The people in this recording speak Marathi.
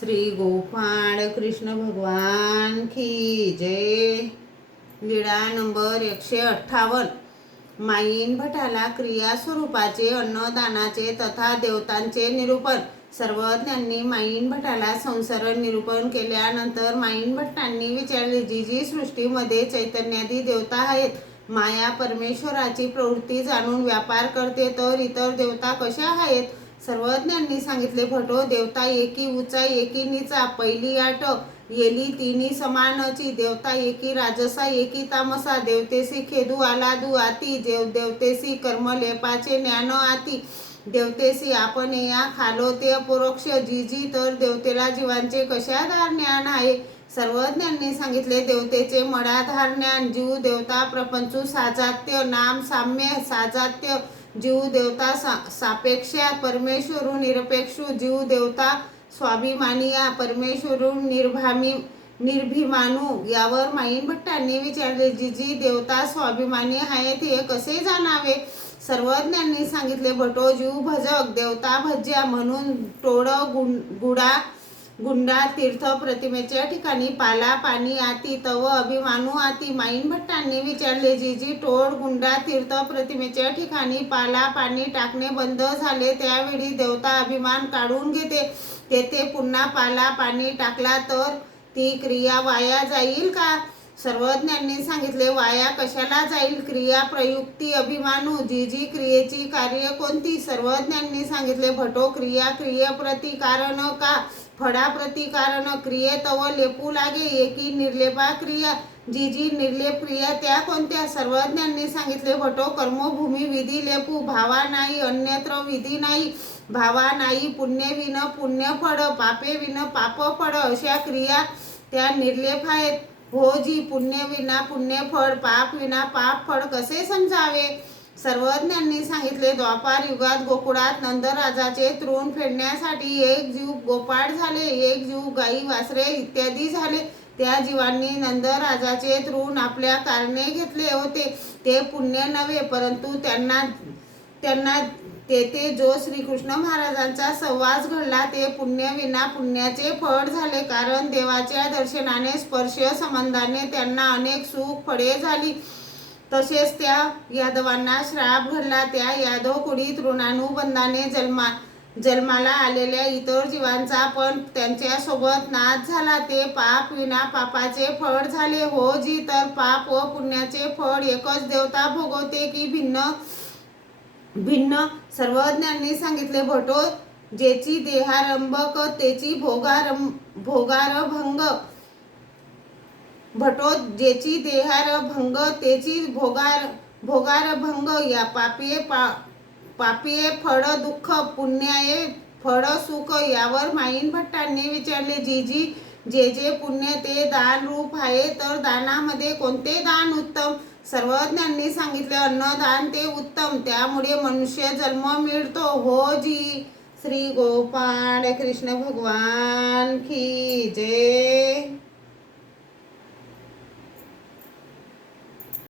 श्री गोपाळ कृष्ण भगवान की जय। लीळा नंबर 158। माईन भटाला क्रिया स्वरूपाचे अन्नदानाचे तथा देवतांचे निरूपण। सर्वज्ञांनी माईन भटाला संसार निरूपण केल्यानंतर माईन भट्टांनी विचारले, जी सृष्टीमध्ये चैतन्यादी देवता आहेत, माया परमेश्वराची प्रवृत्ती जाणून व्यापार करते, तर इतर देवता कशा आहेत? सर्वज्ञांनी सांगितले, भटो, देवता एकी उचा एकी नीचा, पहिली आठ येली तिन्ही समानची, देवता एकी राजसा एकी तामसा, देवतेसी खेदू आलादू आती, देवतेसी कर्मलेपाचे ज्ञान आती, देवतेसी आपण या खालो ते अपरोक्ष, जी तर देवतेला जीवांचे कशाधार ज्ञान आहे? सर्वज्ञांनी सांगितले, देवतेचे मडाधार ज्ञान, जीव देवता प्रपंचू साजात्य, नाम साम्य साजात्य, जीव देवता सापेक्षा, परमेश्वरू निरपेक्षू, जीव देवता स्वाभिमानिया, परमेश्वरू निर्भिमानू। यावर माईन भट्टांनी विचारले, जी देवता स्वाभिमानी आहेत हे कसे जाणावे? सर्वज्ञांनी सांगितले, भटो, जीव भजक, देवता भज्या, म्हणून टोळ गुंडा तीर्थ प्रतिमेच्या ठिकाणी पाला पाणी आती, तव अभिमानू आती। माईन भट्टांनी विचारले, जी टोळ गुंडा तीर्थ प्रतिमेच्या ठिकाणी पाला पाणी टाकणे बंद झाले, त्यावेळी देवता अभिमान काढून घेते, तेथे पुन्हा पाला पाणी टाकला तर ती क्रिया वाया जाईल का? सर्वज्ञांनी सांगितले, वाया कशाला जाईल? क्रिया प्रयुक्ती अभिमानू, जी क्रियेची कार्य कोणती? सर्वज्ञांनी सांगितले, भटो, क्रिया क्रियेप्रती कारण का? फळा प्रति कारण, क्रियेतव लेपू लागे एकी निर्लेपा क्रिया, जी निर्लेप क्रिया त्या कोणत्या? सर्वज्ञांनी सांगितले, भटो, कर्मभूमी विधी लेपू, भावा नाही अन्यत्र विधी नाही, भावा नाही पुण्य विन पुण्य फळ, पापे विन पाप फळ, अशा क्रिया त्या निर्लेप आहेत। हो जी, पुण्य विना पुण्य फळ, पाप विना पाप फळ कसे समजावे? सर्वज्ञांनी सांगितले, द्वापार युगात गोकुळात नंदराजाचे तृण फेडण्यासाठी एक जीव गोपाळ झाले, एक जीव गाई वासरे इत्यादी झाले। त्या जीवांनी नंदराजाचे तृण आपल्या कारणे घेतले होते, ते पुण्य नव्हे, परंतु त्यांना तेथे जो श्रीकृष्ण महाराजांचा सहवास घडला ते पुण्य विना पुण्याचे फळ झाले, कारण देवाच्या दर्शनाने स्पर्श संबंधाने त्यांना अनेक सुख फळे झाली। तसेच त्या यादवांना श्राप घडला, त्या यादव कुडी तृणानुबंधाने जन्माला आलेल्या इतर जीवांचा पण त्यांच्यासोबत नाश झाला, ते पाप विना पापाचे फळ झाले। हो जी, तर पाप व पुण्याचे फळ एकच देवता भोगवते की भिन्न भिन्न? सर्वज्ञांनी सांगितले, भटो, जेची देहारंभक तेची भोगारभंग, भटो, जेची देहारभंग तेची भोगारभंग, या पापीये फळ दुःख, पुण्याये फळ सुख। यावर माईन भट्टांनी विचारले, जे पुण्य ते दान रूप आहे, तर दानामध्ये कोणते दान उत्तम? सर्वज्ञांनी सांगितले, अन्नदान ते उत्तम, त्यामुळे मनुष्य जन्म मिळतो। हो जी, श्री गोपाळ कृष्ण भगवान की जय।